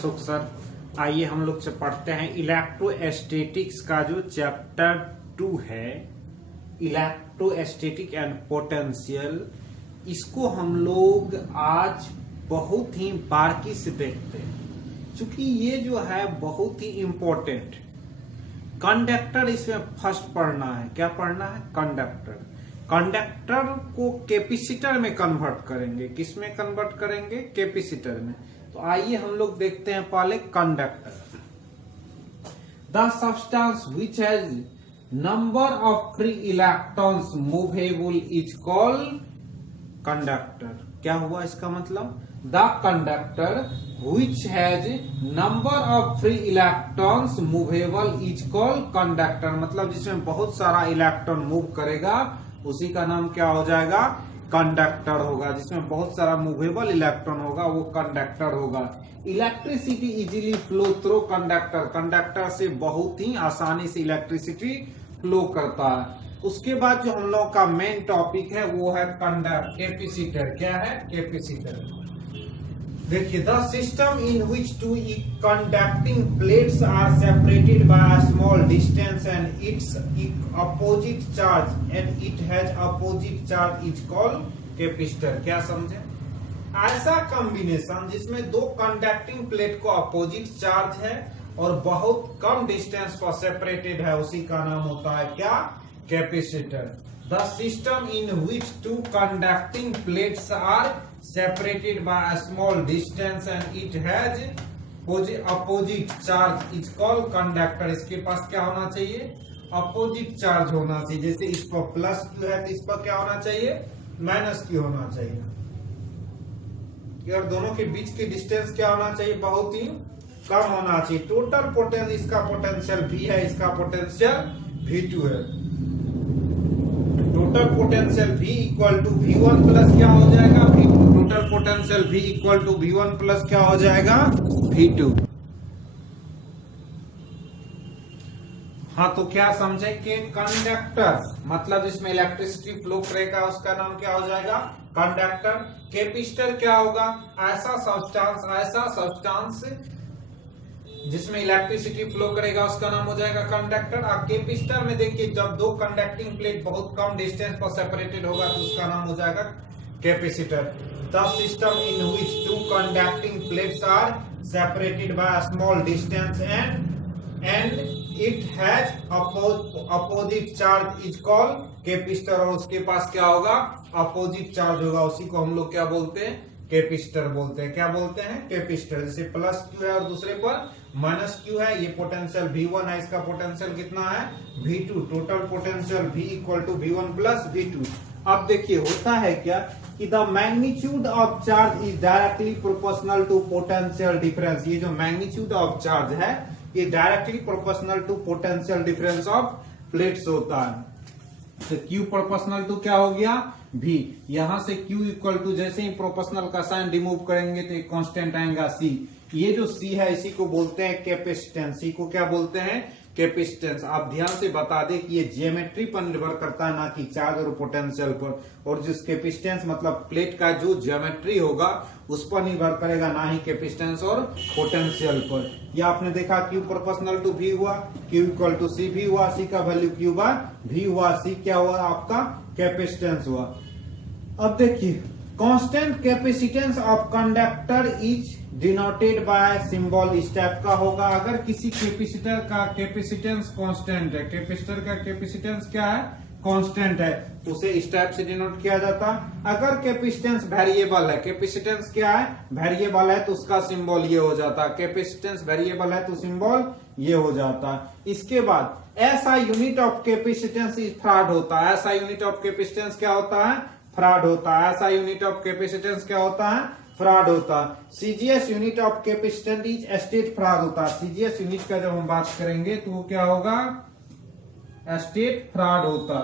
Ashok sir. आइए हम लोग से पढ़ते हैं इलेक्ट्रोस्टैटिक्स का जो चैप्टर 2 है, इलेक्ट्रोस्टैटिक एंड पोटेंशियल। इसको हम लोग आज बहुत ही बारीकी से देखते हैं, क्योंकि ये जो है बहुत ही इंपॉर्टेंट। कंडक्टर इसमें फर्स्ट पढ़ना है। क्या पढ़ना है? कंडक्टर। कंडक्टर को कैपेसिटर में कन्वर्ट करेंगे। किसमें कन्वर्ट करेंगे? कैपेसिटर में। तो आइए हम लोग देखते हैं पहले conductor. The substance which has number of free electrons movable is called conductor. क्या हुआ इसका मतलब? The conductor which has number of free electrons movable is called conductor। मतलब जिसमें बहुत सारा इलेक्ट्रॉन मूव करेगा उसी का नाम क्या हो जाएगा? कंडक्टर होगा। जिसमें बहुत सारा मूवेबल इलेक्ट्रॉन होगा वो कंडक्टर होगा। Electricity easily flow through conductor. Conductor से बहुत ही आसानी से इलेक्ट्रिसिटी फ्लो करता है। उसके बाद जो हम लोग का मेन टॉपिक है वो है कैपेसिटर। क्या है? कैपेसिटर। देखिए, the system in which two conducting plates are separated by a small distance and its opposite charge and it has opposite charge is called capacitor. क्या समझे? ऐसा कॉम्बिनेशन जिसमें दो कंडक्टिंग प्लेट को अपोजिट चार्ज है और बहुत कम डिस्टेंस पर सेपरेटेड है, उसी का नाम होता है क्या? Capacitor. The system in which two conducting plates are separated by a small distance and it has opposite charge is called conductor। इसके पास क्या होना चाहिए? अपोजिट चार्ज होना चाहिए। जैसे इस पर प्लस क्यू है तो इस पर क्या होना चाहिए? माइनस क्यू होना चाहिए। और दोनों के बीच की डिस्टेंस क्या होना चाहिए? बहुत ही कम होना चाहिए। टोटल पोटेंशियल, इसका पोटेंशियल V है, इसका पोटेंशियल V2 है। Total potential V equal to V1 plus क्या हो जाएगा? V2। Total potential V equal to V1 plus क्या हो जाएगा? V2। हाँ, तो क्या समझे कि कंडक्टर मतलब जिसमें इलेक्ट्रिसिटी फ्लो करेगा उसका नाम क्या हो जाएगा? कंडक्टर। कैपेसिटर क्या होगा? ऐसा सब्सटेंस जिसमें इलेक्ट्रिसिटी फ्लो करेगा उसका नाम हो जाएगा कंडक्टर। अब कैपेसिटर में देखिए, जब दो कंडक्टिंग प्लेट बहुत कम डिस्टेंस पर सेपरेटेड होगा तो उसका नाम हो जाएगा capacitor. The system in which two conducting plates are separated by a small distance and it has opposite charge is called capacitor. और उसके पास क्या होगा? अपोजिट चार्ज होगा, उसी को हम लोग क्या बोलते हैं? कैपेसिटर बोलते हैं। क्या बोलते हैं? कैपेसिटर। जैसे प्लस क्यू है और दूसरे पर माइनस क्यू है। ये पोटेंशियल V1 है, इसका पोटेंशियल कितना है? V2। Total potential V equal to V1 plus V2। अब देखिए होता है क्या कि the magnitude of charge is directly proportional to potential difference. ये जो मैग्नीट्यूड ऑफ चार्ज है ये directly proportional to potential difference of plates होता है। तो Q प्रोपोर्शनल टू क्या हो गया? V। यहां से Q इक्वल टू जैसे ही प्रोपोर्शनल का साइन रिमूव करेंगे तो एक कांस्टेंट आएगा C। ये जो C है इसी को बोलते हैं कैपेसिटेंस। C को क्या बोलते हैं? कैपेसिटेंस। आप ध्यान से बता दें कि ये ज्योमेट्री पर निर्भर करता है, ना कि चार्ज और पोटेंशियल पर। और जिस कैपेसिटेंस मतलब प्लेट का जो ज्योमेट्री होगा उस पर निर्भर करेगा, ना ही कैपेसिटेंस और पोटेंशियल पर। ये आपने देखा Q प्रोपोर्शनल टू V हुआ, Q इक्वल टू C भी हुआ, C का वैल्यू Q बार V हुआ, C क्या हुआ? आपका कैपेसिटेंस हुआ। अब देखिए, constant capacitance of conductor is denoted by symbol. इस टाइप का होगा। अगर किसी कैपेसिटर का कैपेसिटेंस कांस्टेंट है, कैपेसिटर का कैपेसिटेंस क्या है? कांस्टेंट है, उसे इस टाइप से डिनोट किया जाता। अगर कैपेसिटेंस वेरिएबल है, कैपेसिटेंस क्या है? वेरिएबल है, तो उसका सिंबल ये हो जाता। कैपेसिटेंस वेरिएबल है तो सिंबल ये हो जाता। इसके बाद ऐसा unit of capacitance is fraud होता है। ऐसा यूनिट ऑफ कैपेसिटेंस क्या होता है? फ्राड होता है। ऐसा यूनिट ऑफ कैपेसिटेंस क्या होता है? फ्राड होता। CGS unit of capacitance is state fraud होता। सीजीएस यूनिट का जब हम बात करेंगे तो वो क्या होगा? स्टेट फ्राड होता।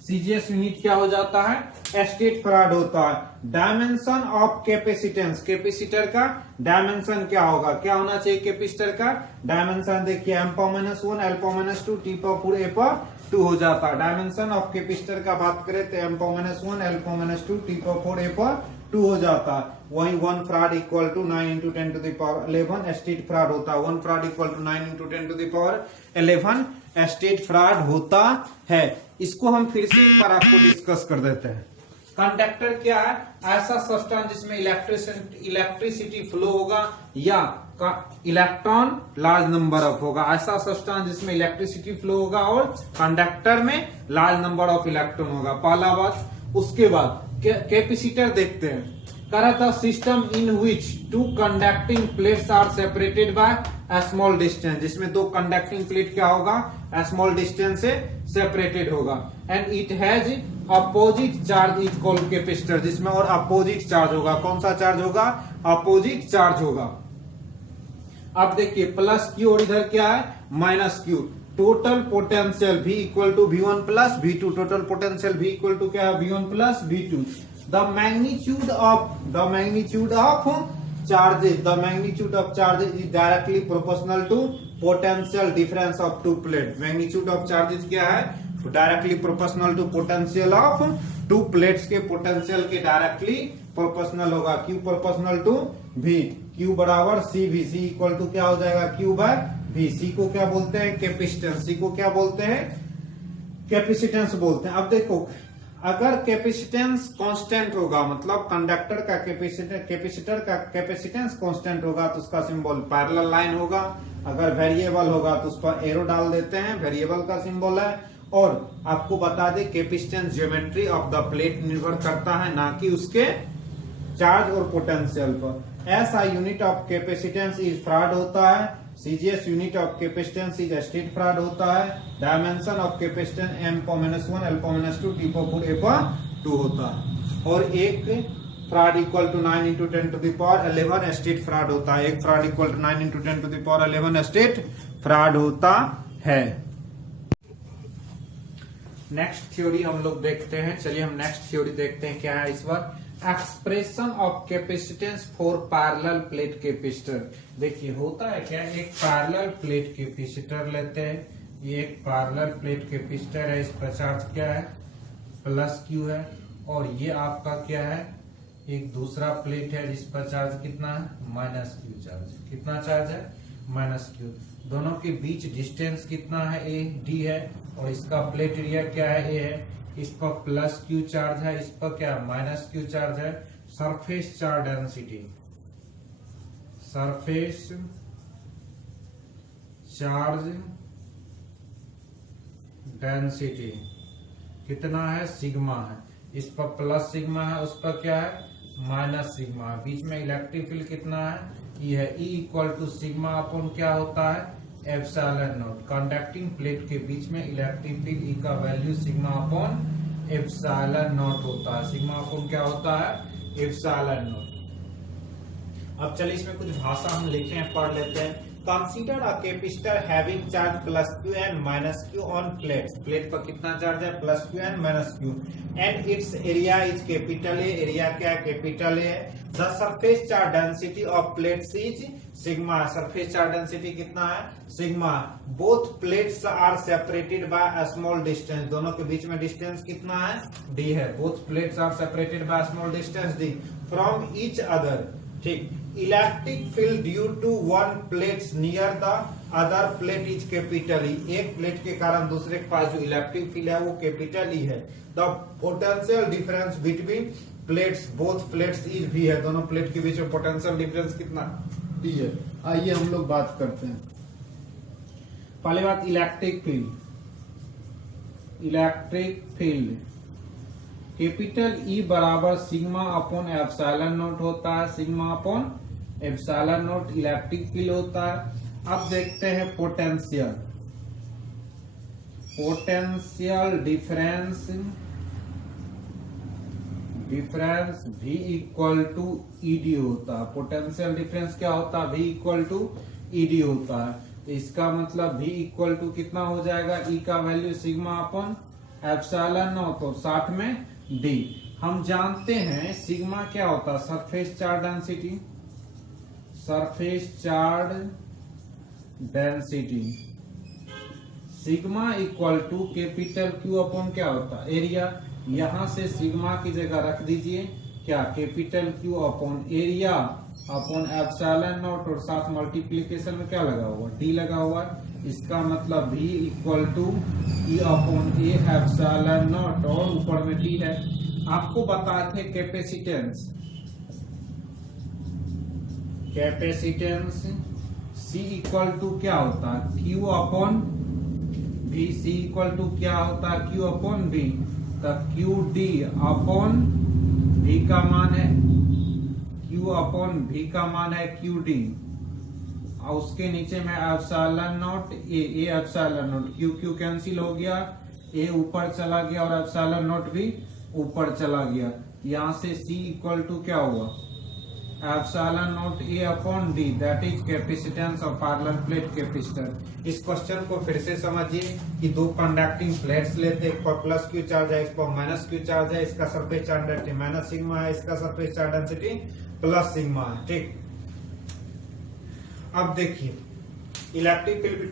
सीजीएस यूनिट क्या हो जाता है? स्टेट फ्राड होता है। डायमेंशन ऑफ कैपेसिटेंस, कैपेसिटर का डायमेंशन क्या होगा? क्या होना चाहिए कैपेसिटर का डायमेंशन? देखिए m⁻1 l⁻2 t⁴ a⁴ 2 हो जाता है। डायमेंशन ऑफ कैपेसिटर का बात करें तो m⁻1 l⁻2 t⁴ a⁴ 2 हो जाता है। वही 1 farad equal to 9 into 10 to the power 11 state fraud होता है। 1 farad equal to 9 into 10 to the power 11 state fraud होता है। इसको हम फिर से एक बार आपको डिस्कस कर देते हैं। कंडक्टर क्या है? ऐसा सब्सटेंस जिसमें इलेक्ट्रिसिटी फ्लो होगा या इलेक्ट्रॉन लार्ज नंबर ऑफ होगा। ऐसा सब्सटेंस जिसमें इलेक्ट्रिसिटी फ्लो होगा और कंडक्टर में लार्ज नंबर ऑफ इलेक्ट्रॉन होगा, पहला बात। उसके बाद कैपेसिटर देखते हैं। करा था system in which two conducting plates are separated by a small distance, जिसमें दो कंडक्टिंग प्लेट क्या होगा? स्मॉल डिस्टेंस से सेपरेटेड होगा। And it has opposite charge is called capacitor, जिसमें और अपोजिट चार्ज होगा। कौन सा चार्ज होगा? अपोजिट चार्ज होगा। अब देखिए प्लस क्यू और इधर क्या है? Minus Q. Total potential V equal to V1 plus V2। Total potential V equal to क्या है? V1 plus V2। The magnitude of charges is directly proportional to potential difference of two plate. Magnitude of charges क्या है? Directly proportional to potential of two plates के potential के directly proportional होगा। Q proportional to V। Q बराबर CV। C equal to क्या हो जाएगा? Q by V। C को क्या बोलते हैं? कैपेसिटेंस। C को क्या बोलते हैं? कैपेसिटेंस बोलते हैं। अब देखो, अगर कैपेसिटेंस कांस्टेंट होगा, मतलब कंडक्टर का कैपेसिटर का कैपेसिटेंस कांस्टेंट होगा, तो उसका सिंबल पैरेलल लाइन होगा। अगर वेरिएबल होगा तो उस पर एरो डाल देते हैं, वेरिएबल का सिंबल है। और आपको बता दें capacitance geometry of the plate निर्भर करता है, ना कि उसके चार्ज और पोटेंशियल पर। SI unit of capacitance is fraud होता है। CGS unit of capacitance is state fraud होता है। Dimension of capacitance M-1 L-2 T-4 F-2 होता है। और एक farad equal to 9 into 10 to the power 11 state fraud होता है। एक farad equal to 9 into 10 to the power 11 state fraud होता है। नेक्स्ट थ्योरी हम लोग देखते हैं। चलिए हम नेक्स्ट थ्योरी देखते हैं क्या है इस बार। Expression of capacitance for parallel plate capacitor. देखिए होता है क्या, एक पैरेलल प्लेट कैपेसिटर लेते हैं। ये एक पैरेलल प्लेट कैपेसिटर है। इस पर चार्ज क्या है? प्लस क्यू है। और ये आपका क्या है? एक दूसरा प्लेट है जिस पर चार्ज कितना है? Minus Q charge. कितना चार्ज है? Minus Q. दोनों के बीच डिस्टेंस कितना है? A D है। और इसका प्लेट एरिया क्या है? A है। इस पर प्लस क्यू चार्ज है, इस पर क्या? माइनस क्यू चार्ज है। Surface charge density, surface charge density कितना है? सिग्मा है। इस पर प्लस सिग्मा है, उस पर क्या है? माइनस सिग्मा है। बीच में इलेक्ट्रिक फील्ड कितना है? E है। E equal to sigma upon क्या होता है? Epsilon not. कंडक्टिंग प्लेट के बीच में इलेक्ट्रिक फील्ड E का value sigma upon epsilon naught होता है। सिग्मा अपॉन क्या होता है? Epsilon naught. अब चलिए इसमें कुछ भाषा हम लिखे हैं, पढ़ लेते हैं। Consider a capacitor having charge plus Q and minus Q on plates. Plate पर कितना चार्ज है? Plus Q and minus Q. And it's area is capital A. Area क्या है? कैपिटल ए है। The surface charge density of plates is sigma. Surface charge density कितना है? Sigma. Both plates are separated by a small distance. दोनों के बीच में distance कितना है? D है। Both plates are separated by small distance D from each other. ठीक। Electric field due to one plates near the other plate is capital E। एक प्लेट के कारण दूसरे के पास जो इलेक्ट्रिक फील्ड है वो कैपिटल E है। The potential difference between plates both plates is V है। दोनों प्लेट के बीच में पोटेंशियल डिफरेंस कितना? D है। आइए हम लोग बात करते हैं। पहली बात electric field. Electric field capital E बराबर सिग्मा अपॉन एप्सिलॉन नॉट होता है। Sigma upon epsilon naught electric field होता है। अब देखते हैं potential. Potential difference V equal to ED होता है। पोटेंशियल डिफरेंस क्या होता है? V इक्वल टू ED होता है। इसका मतलब V इक्वल टू कितना हो जाएगा? E का value sigma upon epsilon not, तो 60 में D। हम जानते हैं सिग्मा क्या होता है? Surface charge density. Surface charge density sigma equal to capital Q upon क्या होता है? एरिया। यहां से सिग्मा की जगह रख दीजिए क्या capital Q upon area upon epsilon naught और साथ मल्टीप्लीकेशन में क्या लगा हुआ डी लगा हुआ है। इसका मतलब V equal to E upon A epsilon naught और ऊपर में डी है। आपको बताए थे कैपेसिटेंस C इक्वल टू क्या होता है Q upon V। C equal to क्या होता है Q अपॉन V। तब क्यू डी अपॉन V का मान है Q अपॉन V का मान है क्यू डी और उसके नीचे में epsilon naught A epsilon not Q cancel हो गया, ए ऊपर चला गया और एप्सिलॉन नॉट भी ऊपर चला गया। यहाँ से C इक्वल टू क्या हुआ epsilon naught A upon D that is capacitance of parallel plate capacitor. इस क्वेश्चन को फिर से समझिए कि दो कंडक्टिंग प्लेट्स लेते हैं, एक पर प्लस क्यू चार्ज है, एक पर माइनस क्यू चार्ज है। इसका surface charge density minus sigma है, इसका surface charge density plus sigma है। ठीक, अब देखिए electric field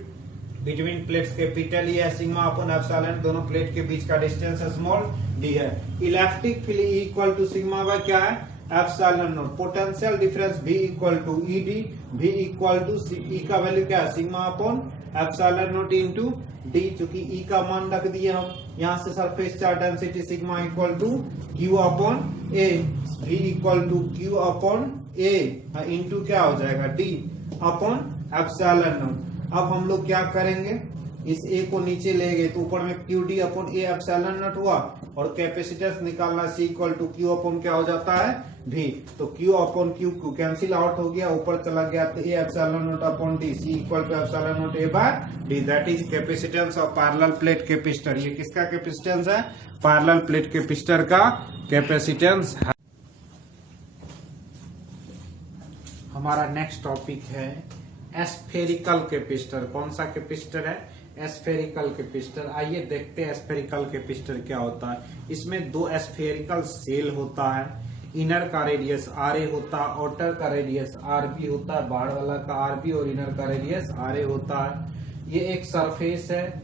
between plates capital E है, सिग्मा अपॉन एप्सिलॉन दोनों प्लेट के बीच का डिस्टेंस स्मॉल डी है। Electric field E equal to sigma by क्या है epsilon naught. Potential difference V equal to E D, V equal to E का वैल्यू क्या है sigma upon epsilon naught into D. चूंकि E का मान रख दिए हम, यहाँ से surface charge density sigma equal to Q upon A, V equal to Q upon A into क्या हो जाएगा D अपॉन एप्सिलॉन नॉट। अब हम लोग क्या करेंगे इस A को नीचे ले गए तो ऊपर में Q D upon A epsilon naught हुआ और कैपेसिटेंस निकालना C equal to Q upon क्या हो जाता है V। तो Q upon Q cancel out हो गया, ऊपर चला गया तो A epsilon naught upon D, C equal to epsilon naught A by D that is capacitance of parallel plate capacitor. ये किसका कैपेसिटेंस है पैरेलल प्लेट कैपेसिटर का कैपेसिटेंस है। हमारा नेक्स्ट टॉपिक है एस्फेरिकल कैपेसिटर। कौन सा कैपेसिटर है एस्फेरिकल कैपेसिटर। आइए देखते हैं एस्फेरिकल कैपेसिटर क्या होता है। इसमें दो एस्फेरिकल सेल होता है, इनर का रेडियस RA होता है, आउटर का रेडियस RB होता है, बाहर वाला का RB और इनर का रेडियस RA होता है। ये एक सरफेस है,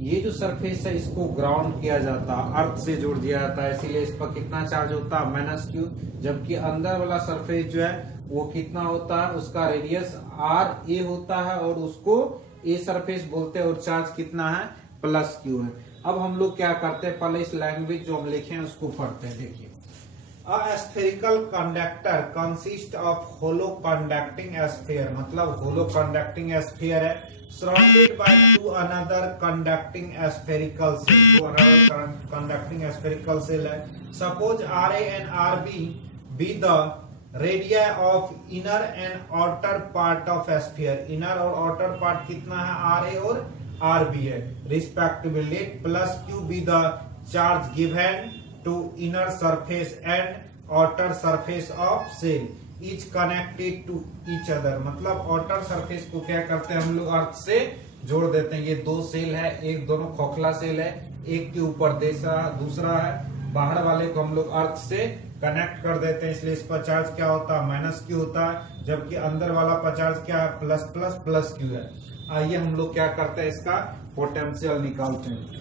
ये जो सरफेस है इसको ग्राउंड किया जाता है, अर्थ से जोड़ दिया जाता है, इसीलिए इस पर कितना चार्ज होता है माइनस क्यू। जबकि अंदर वाला सरफेस जो है वो कितना होता है उसका रेडियस RA होता है और उसको ए सरफेस बोलते हैं और चार्ज कितना है प्लस क्यू है। अब हम लोग क्या करते हैं पहले इस लैंग्वेज जो हम लिखे हैं उसको पढ़ते हैं। देखिए A spherical conductor consists of hollow conducting sphere, मतलब hollow conducting sphere है surrounded by two another conducting spherical cell, two another conducting spherical cell है। Suppose RA and RB be the radii of inner and outer part of sphere। inner और outer part कितना है RA और RB है respectively। Plus Q be the charge given to inner surface and outer surface of cell each connected to each other। मतलब outer surface को क्या करते हैं हम लोग अर्थ से जोड़ देते हैं। ये दो सेल है, एक दोनों खोखला सेल है, एक के ऊपर दूसरा है, बाहर वाले को हम लोग अर्थ से कनेक्ट कर देते हैं, इसलिए इस पर चार्ज क्या होता है माइनस क्यू होता है, जबकि अंदर वाला पर चार्ज क्या है प्लस प्लस प्लस क्यू है। आइए हम लोग क्या करते हैं इसका पोटेंशियल निकालते हैं।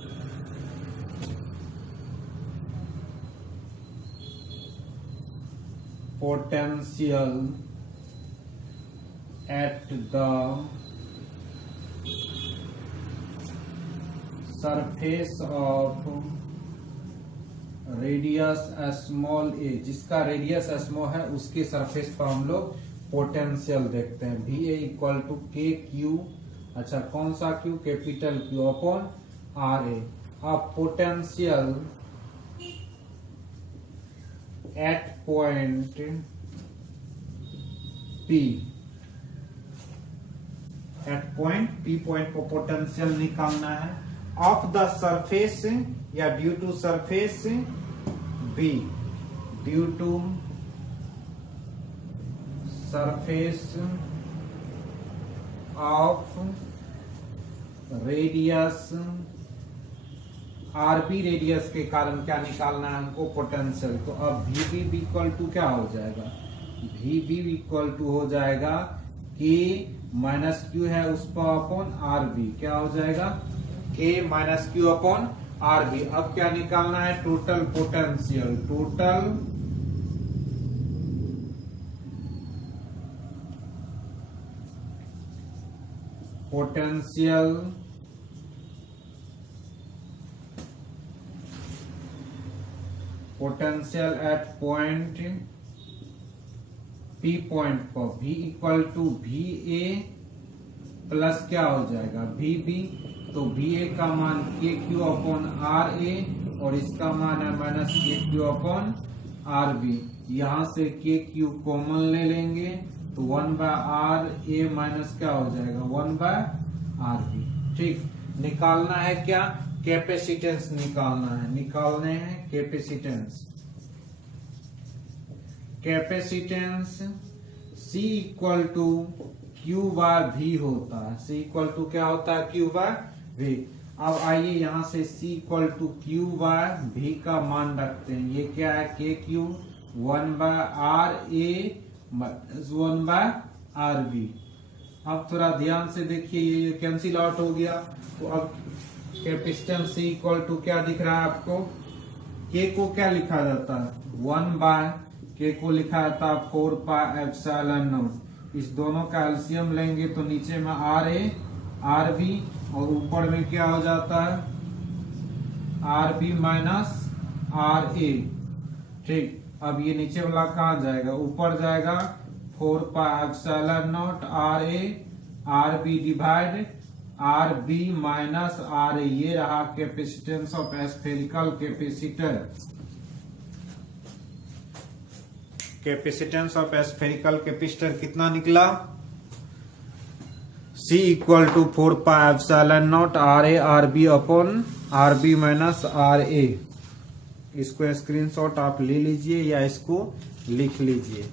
Potential at the surface of radius small a, जिसका रेडियस स्मॉल है उसके सरफेस पर हम लोग पोटेंशियल देखते हैं। VA equal to K Q, अच्छा कौन सा Q capital Q upon RA। अब potential at point P, at point P point को पोटेंशियल निकालना है ऑफ द सरफेस या due to surface B, due to surface of radius RB radius के कारण क्या निकालना है हमको पोटेंशियल। तो अब VB इक्वल टू क्या हो जाएगा VB इक्वल टू हो जाएगा K माइनस क्यू है उस पर अपॉन RB, क्या हो जाएगा K minus Q upon RB। अब क्या निकालना है total potential, total potential at point P point पर V equal to VA plus क्या हो जाएगा VB। तो VA का मान KQ अपॉन RA और इसका मान है माइनस KQ अपॉन RB। यहां से KQ कॉमन ले लेंगे तो 1/RA माइनस क्या हो जाएगा 1/RB। ठीक, निकालना है क्या, कैपेसिटेंस निकालना है, निकालने हैं capacitance. Capacitance C equal to Q by V होता है। C इक्वल टू क्या होता है Q बाय V। अब आइए यहां से C equal to Q by V का मान रखते हैं। ये क्या है KQ 1/RA 1/RB। अब थोड़ा ध्यान से देखिए, ये कैंसिल आउट हो गया। तो अब कैपेसिटेंस C इक्वल टू क्या दिख रहा है आपको, K को क्या लिखा जाता है 1/K को लिखा जाता है 4πε0। इस दोनों का एलसीएम लेंगे तो नीचे में RA RB और ऊपर में क्या हो जाता है RB माइनस RA। ठीक, अब ये नीचे वाला कहाँ जाएगा, ऊपर जाएगा 4πε0 RA RB divide RB minus RA। ये रहा capacitance of spherical capacitor. Capacitance of spherical capacitor कितना निकला, C equal to 4πε0 RA RB upon RB minus RA। इसको स्क्रीनशॉट आप ले लीजिए या इसको लिख लीजिए।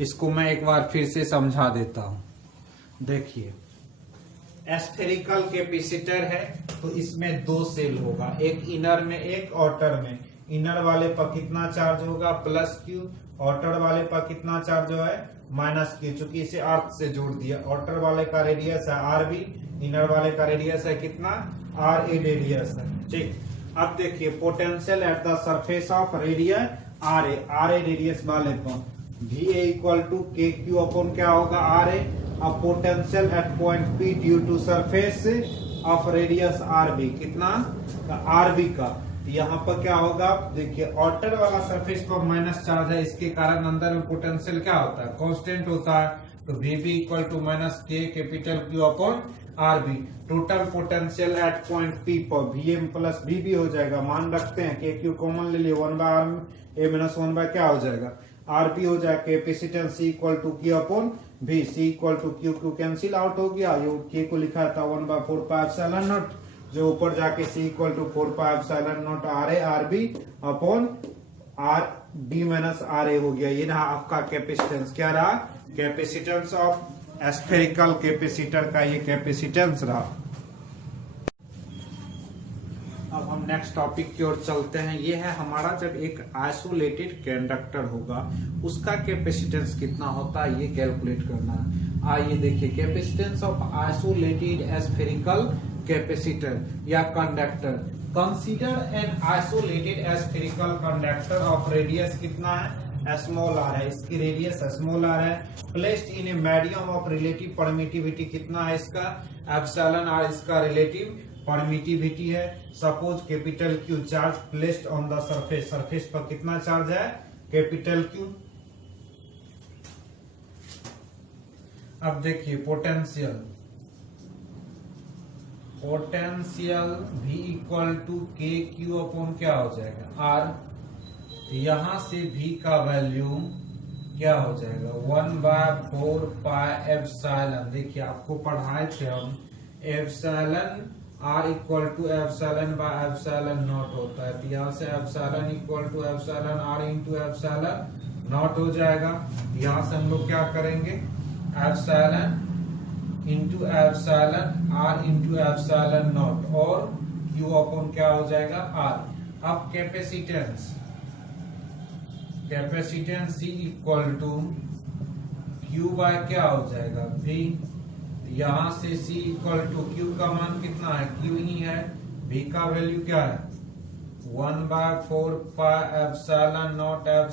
इसको मैं एक बार फिर से समझा देता हूं। देखिए, स्फेरिकल कैपेसिटर है तो इसमें दो सेल होगा, एक इनर में एक आउटर में। इनर वाले पर कितना चार्ज होगा +Q, आउटर वाले पर कितना चार्ज है -Q। चूंकि इसे अर्थ से जोड़ दिया। आउटर वाले का रेडियस है RB, इनर वाले का रेडियस है कितना RA रेडियस है। ठीक, अब देखिए potential at the surface of radius RA radius वाले पर VA equal to KQ upon क्या होगा RA। अब potential at point P due to surface of radius RB कितना RB का। तो यहाँ पर क्या होगा, देखिए आउटर वाला सरफेस पर माइनस चार्ज है, इसके कारण अंदर में पोटेंशियल क्या होता है कांस्टेंट होता है। तो VB equal to -K capital Q upon RB। Total potential at point P पर VM प्लस VB हो जाएगा। मान रखते हैं KQ कॉमन ले लिए 1/RA माइनस 1 क्या हो जाएगा RB हो जाएगा। Capacitance C equal to Q upon V। C equal to Q cancel out हो गया। ये K को लिखा था 1/4πε0, जो ऊपर जाके C equal to 4πε0 RA RB upon RB minus RA हो गया। ये रहा आपका कैपेसिटेंस। क्या रहा, कैपेसिटेंस ऑफ स्फेरिकल कैपेसिटर का ये कैपेसिटेंस रहा। अब हम नेक्स्ट टॉपिक की ओर चलते हैं। ये है हमारा जब एक आइसोलेटेड कंडक्टर होगा उसका कैपेसिटेंस कितना होता है, ये कैलकुलेट करना है। आइए देखिए, capacitance of isolated spherical capacitor या conductor. Consider an isolated spherical conductor of radius कितना है स्मॉल r है, इसकी रेडियस स्मॉल r है। Placed in a medium of relative permittivity कितना है इसका εr, इसका रिलेटिव परमिटिविटी है। Suppose capital Q charge placed on the surface, surface पर कितना चार्ज है कैपिटल Q। अब देखिए potential V equal to KQ upon क्या हो जाएगा R। यहां से V का वैल्यू क्या हो जाएगा 1/4πε। देखिए आपको पढ़ाए थे हम एप्सिलॉन R इक्वल टू ε/ε0 होता है। तो यहाँ से epsilon equal to εr into ε0 हो जाएगा। यहाँ से हम लोग क्या करेंगे एप्सिलॉन इंटू εr इंटू ε0 और Q अपॉन क्या हो जाएगा R। अब capacitance C equal to Q by क्या हो जाएगा V। यहां से C इक्वल टू Q का मान कितना है Q ही है, V का वैल्यू क्या है 1/4πε0 εr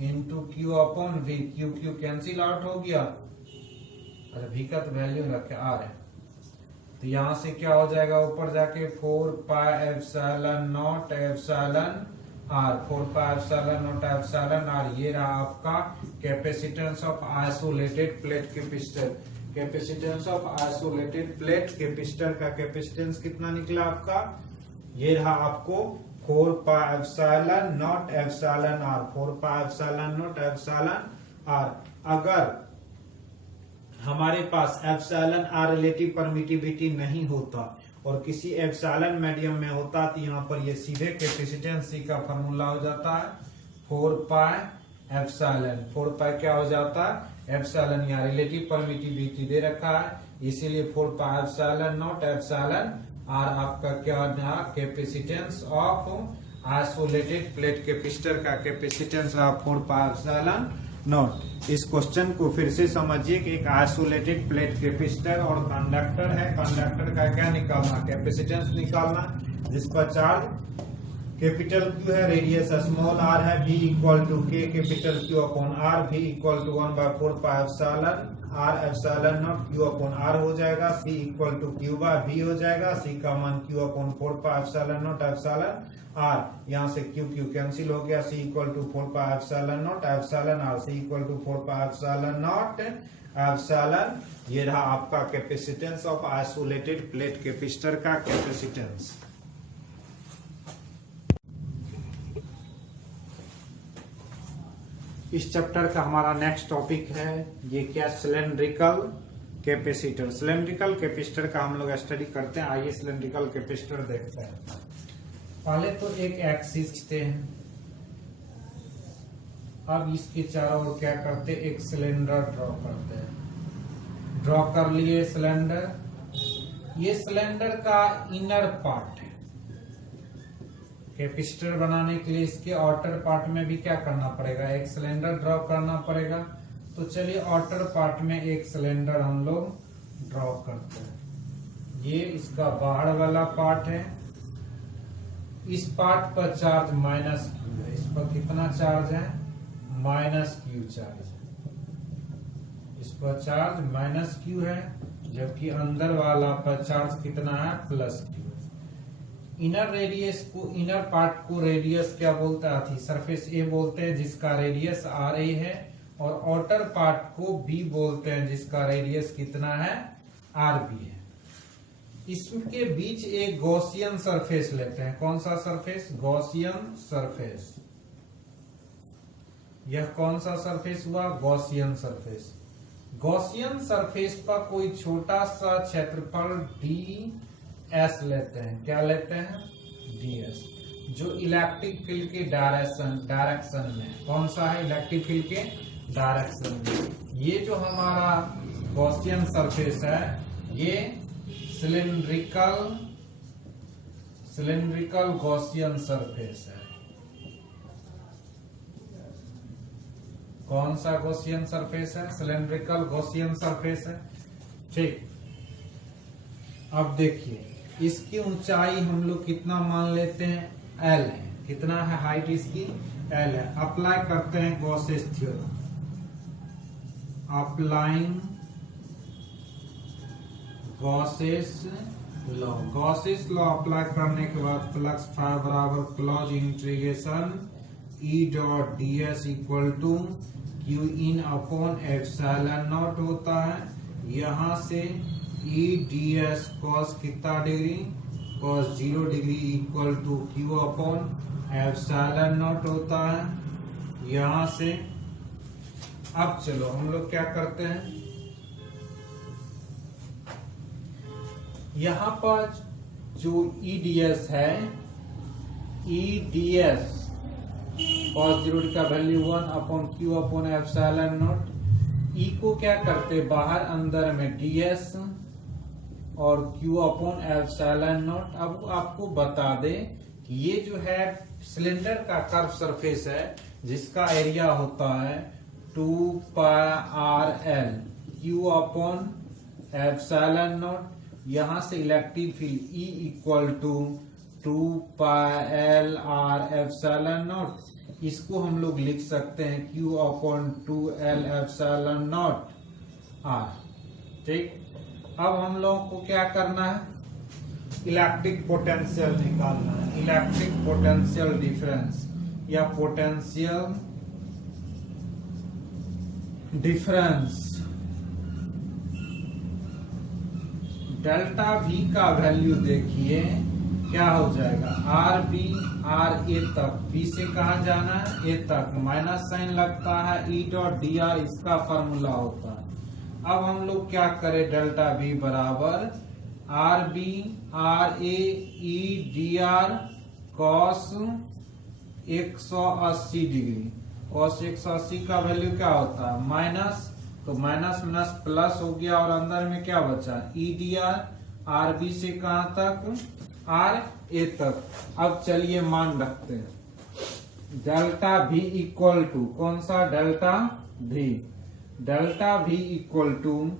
into Q upon V, Q Q cancel out हो गया। अच्छा वी का तो वैल्यू रखे आर है, तो यहां से क्या हो जाएगा ऊपर जाके 4 pi epsilon naught epsilon R, 4 pi epsilon naught epsilon R. ये रहा आपका capacitance of isolated plate capacitor. Capacitance of isolated plate capacitor का कैपेसिटेंस कितना निकला आपका, ये रहा आपको 4 pi epsilon naught epsilon R, 4 pi epsilon naught epsilon R. अगर हमारे पास एप्सिलॉन आर रिलेटिव परमिटिविटी नहीं होता और किसी एप्सिलॉन मीडियम में होता तो यहाँ पर ये सीधे कैपेसिटेंस सी का फॉर्मूला हो जाता है 4 पाई एप्सिलॉन। 4 पाई क्या हो जाता है, एप्सिलॉन यहाँ रिलेटिव परमिटिविटी दे रखा है, इसीलिए 4 pi epsilon naught epsilon R आपका क्या रहा, capacitance of isolated plate capacitor का कैपेसिटेंस रहा 4 पाई एप्सिलॉन नॉट। इस क्वेश्चन को फिर से समझिए कि एक आइसोलेटेड प्लेट कैपेसिटर और कंडक्टर है। कंडक्टर का क्या निकालना, कैपेसिटेंस निकालना, जिस पर चार्ज कैपिटल क्यू है, रेडियस स्मॉल आर है, v equal to K capital Q upon R, v equal to 1/4 pi epsilon R epsilon not Q upon R हो जाएगा, c equal to Q by v हो जाएगा, c का मान Q upon 4 pi epsilon naught epsilon R, यहाँ से Q Q cancel हो गया, c equal to 4 pi epsilon naught epsilon R, c equal to 4 pi epsilon naught epsilon. ये रहा आपका capacitance of isolated plate capacitor का कैपेसिटेंस। इस chapter का हमारा नेक्स्ट टॉपिक है ये क्या, सिलेंड्रिकल कैपेसिटर। सिलेंड्रिकल कैपेसिटर का हम लोग स्टडी करते हैं। आइए सिलेंड्रिकल कैपेसिटर देखते हैं। पहले तो एक एक्सिस खींचते हैं, अब इसके चारों ओर क्या करते हैं, एक सिलेंडर ड्रॉ करते हैं। ड्रॉ कर लिए सिलेंडर, ये सिलेंडर का इनर पार्ट है। कैपेसिटर बनाने के लिए इसके आउटर पार्ट में भी क्या करना पड़ेगा, एक सिलेंडर ड्रॉ करना पड़ेगा। तो चलिए आउटर पार्ट में एक सिलेंडर हम लोग ड्रॉ करते हैं। ये इसका बाहर वाला पार्ट है। इस पार्ट पर चार्ज माइनस क्यू है। इस पर कितना चार्ज है, माइनस क्यू चार्ज है। इस पर चार्ज माइनस क्यू है, जबकि अंदर वाला पर चार्ज कितना है, प्लस क्यू। इनर रेडियस को, इनर पार्ट को रेडियस क्या बोलते हैं, सरफेस ए बोलते हैं जिसका रेडियस आर ए है, और आउटर पार्ट को बी बोलते हैं जिसका रेडियस कितना है, आर बी है। इसके बीच एक गॉसियन सरफेस लेते हैं। कौन सा सरफेस, गॉसियन सरफेस। यह कौन सा सरफेस हुआ, गॉसियन सरफेस। गॉसियन सरफेस पर कोई छोटा सा क्षेत्रफल डी एस लेते हैं। क्या लेते हैं, डी एस, जो इलेक्ट्रिक फील्ड के डायरेक्शन में, कौन सा है, इलेक्ट्रिक फील्ड के डायरेक्शन में। ये जो हमारा गॉसियन सरफेस है, ये सिलेंड्रिकल गॉसियन सरफेस है। कौन सा गॉसियन सरफेस है, सिलेंड्रिकल गॉसियन सरफेस है। ठीक, अब देखिए इसकी ऊंचाई हम लोग कितना मान लेते हैं, एल है। कितना है हाइट इसकी, एल है। अप्लाई करते हैं Gauss's theorem. Applying Gauss's law. Gauss's law apply करने के बाद फ्लक्स फाई बराबर closed integration E dot D S equal to Q in upon epsilon naught होता है। यहां से ई डी एस कॉस कितना degree, cos 0 degree equal to Q upon epsilon naught होता है। यहां से अब चलो हम लोग क्या करते हैं, यहां पर जो ई डी एस है, ई डी एस कॉस 0 का value 1 upon Q upon epsilon naught. E को क्या करते, बाहर अंदर में डी एस और Q अपॉन एप्सिलॉन नॉट। अब आपको बता दे कि ये जो है सिलेंडर का कर्व सरफेस है, जिसका एरिया होता है 2 pi R L Q upon epsilon naught. यहां से electric field E equal to 2 pi L R epsilon naught. इसको हम लोग लिख सकते हैं Q upon 2L epsilon naught R। ठीक, अब हम लोगों को क्या करना है, इलेक्ट्रिक पोटेंशियल निकालना है, इलेक्ट्रिक पोटेंशियल डिफरेंस या पोटेंशियल डिफरेंस। डेल्टा V का वैल्यू देखिए क्या हो जाएगा, आर बी आर ए तक, बी से कहा जाना है ए तक, माइनस साइन लगता है, ई डॉट डी आर इसका फॉर्मूला होता है। अब हम लोग क्या करें, डेल्टा बी बराबर R B R A E D R cos 180 degree. Cos 180 का वैल्यू क्या होता है माइनस, तो माइनस माइनस प्लस हो गया और अंदर में क्या बचा, E D R, R B से कहां तक, आर ए तक। अब चलिए मान रखते हैं डेल्टा भी इक्वल टू कौन सा, डेल्टा भी, डेल्टा भी इक्वल टू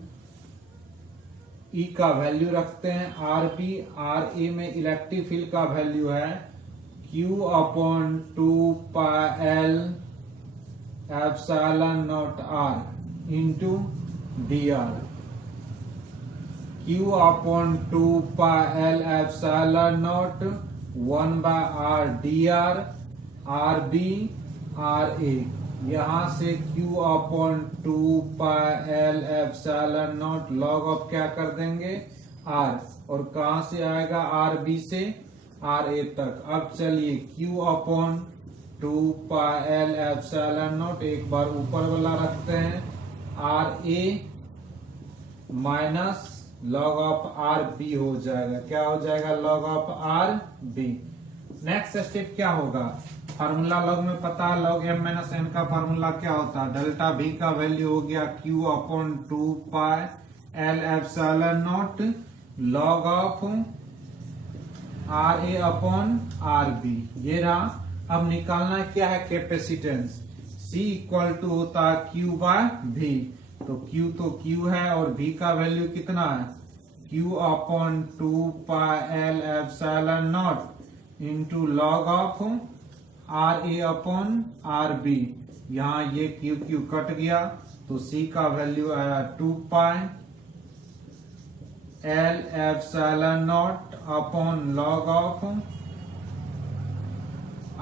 ई का वैल्यू रखते हैं, आर बी आर ए में इलेक्ट्रिक फील्ड का वैल्यू है Q upon 2πL epsilon naught R into D R, Q upon 2πL epsilon naught 1/R dr R B R A. यहां से Q upon 2πL epsilon naught log of क्या कर देंगे R, और कहां से आएगा आर बी से आर ए तक। अब चलिए Q upon 2πL epsilon not एक बार ऊपर वाला रखते हैं, R A minus log of R B हो जाएगा, क्या हो जाएगा, log of R B. Next step क्या होगा, फार्मूला लॉग में पता है, लॉग एम माइनस एन का फार्मूला क्या होता है, डेल्टा बी का वैल्यू हो गया Q upon 2πL epsilon naught log of R A upon R B. ये रहा। अब निकालना क्या है, कैपेसिटेंस, C इक्वल टू होता है Q बाय V, तो Q तो Q है और V का वैल्यू कितना है, Q upon 2πL epsilon naught into log of R A upon R B. यहाँ ये Q कट गया तो C का वैल्यू आया 2πL epsilon naught upon log of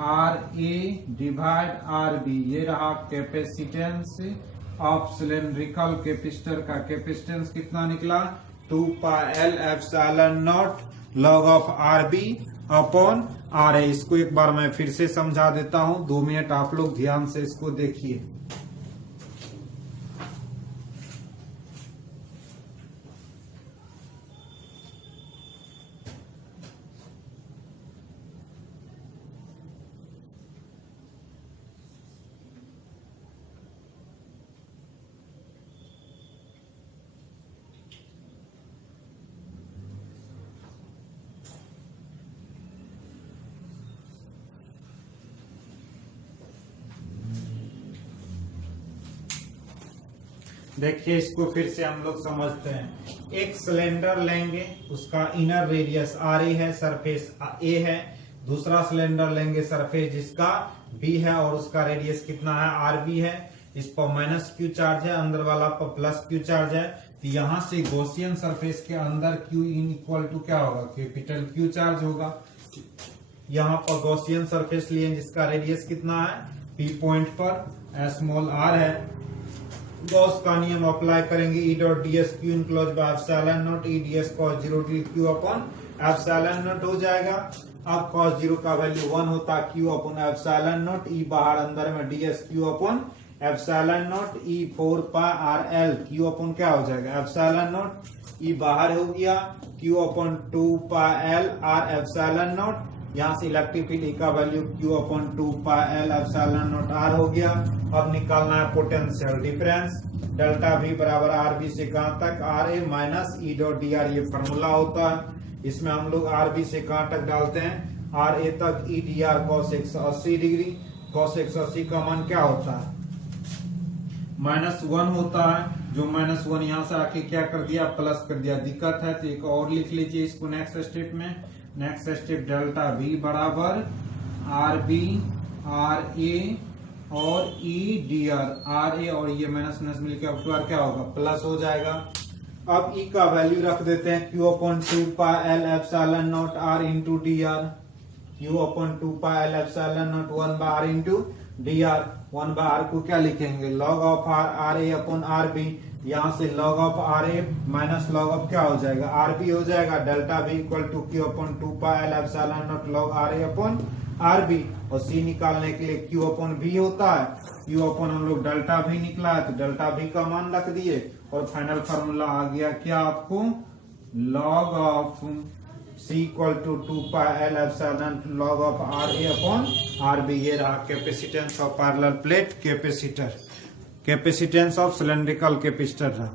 R A divide R B. ये रहा कैपेसिटेंस ऑफ सिलेंड्रिकल कैपेसिटर का। Capacitance कितना निकला, 2πL epsilon naught log of R B upon R A. इसको एक बार मैं फिर से समझा देता हूं, 2 मिनट आप लोग ध्यान से इसको देखिए। देखिए इसको फिर से हम लोग समझते हैं। एक सिलेंडर लेंगे, उसका इनर रेडियस आर ए है, सरफेस ए है। दूसरा सिलेंडर लेंगे सरफेस जिसका बी है और उसका रेडियस कितना है, आर बी है। इस पर माइनस क्यू चार्ज है, अंदर वाला पर प्लस क्यू चार्ज है। तो यहाँ से गॉसियन सरफेस के अंदर क्यू इन इक्वल टू क्या होगा, कैपिटल क्यू चार्ज होगा। यहाँ पर गॉसियन सरफेस लिए जिसका रेडियस कितना है, पी पॉइंट पर स्मॉल आर है। गॉस का नियम अप्लाई करेंगे, ई dot D S Q enclose by epsilon naught E D S cos 0 D Q upon epsilon not हो जाएगा। अब कॉस 0 का वैल्यू 1 होता है, क्यू अपॉन एप्सिलॉन नॉट, ई बाहर अंदर में D S Q upon epsilon naught, ई 4 पाई आर एल, क्यू अपॉन क्या हो जाएगा एप्सिलॉन नॉट, ई बाहर हो गया, Q upon 2 pi L R epsilon not. यहाँ से इलेक्ट्रिक फील्ड ई का value Q upon 2πL epsilon naught R हो गया। अब निकालना है पोटेंशियल डिफरेंस, डेल्टा V बराबर आर बी से कहां तक, are A minus E dot D R, ये फॉर्मूला होता है। इसमें हम लोग आर बी से कहां तक डालते हैं, आर ए तक, ई D R cos 180 degree. Cos 180 का मान क्या होता है, -1 होता है, जो -1 यहाँ से आके क्या कर दिया, प्लस कर दिया। दिक्कत है तो एक और लिख लीजिए इसको नेक्स्ट स्टेप में। नेक्स्ट स्टेप डेल्टा V बराबर आर बी आर ए और ई डी आर ए और ये माइनस माइनस मिलकर अप टू आर क्या होगा, प्लस हो जाएगा। अब ई का वैल्यू रख देते हैं Q upon 2 pi L epsilon naught R into D R, Q upon 2 pi L epsilon naught 1 by R into D R. 1 by R को क्या लिखेंगे, log of R A upon R B, यहाँ से log of R A minus log of क्या हो जाएगा, R B हो जाएगा। Delta B equal to Q upon 2 pi L epsilon naught log are A upon R B, और सी निकालने के लिए क्यू अपॉन बी होता है, क्यू अपॉन हम लोग डेल्टा भी निकला है तो डेल्टा बी का मान रख दिए, और फाइनल फार्मूला आ गया क्या आपको, log of C equal to 2 pi L epsilon log of R A upon R B. ये रहा capacitance of parallel plate capacitor, capacitance of cylindrical capacitor रहा।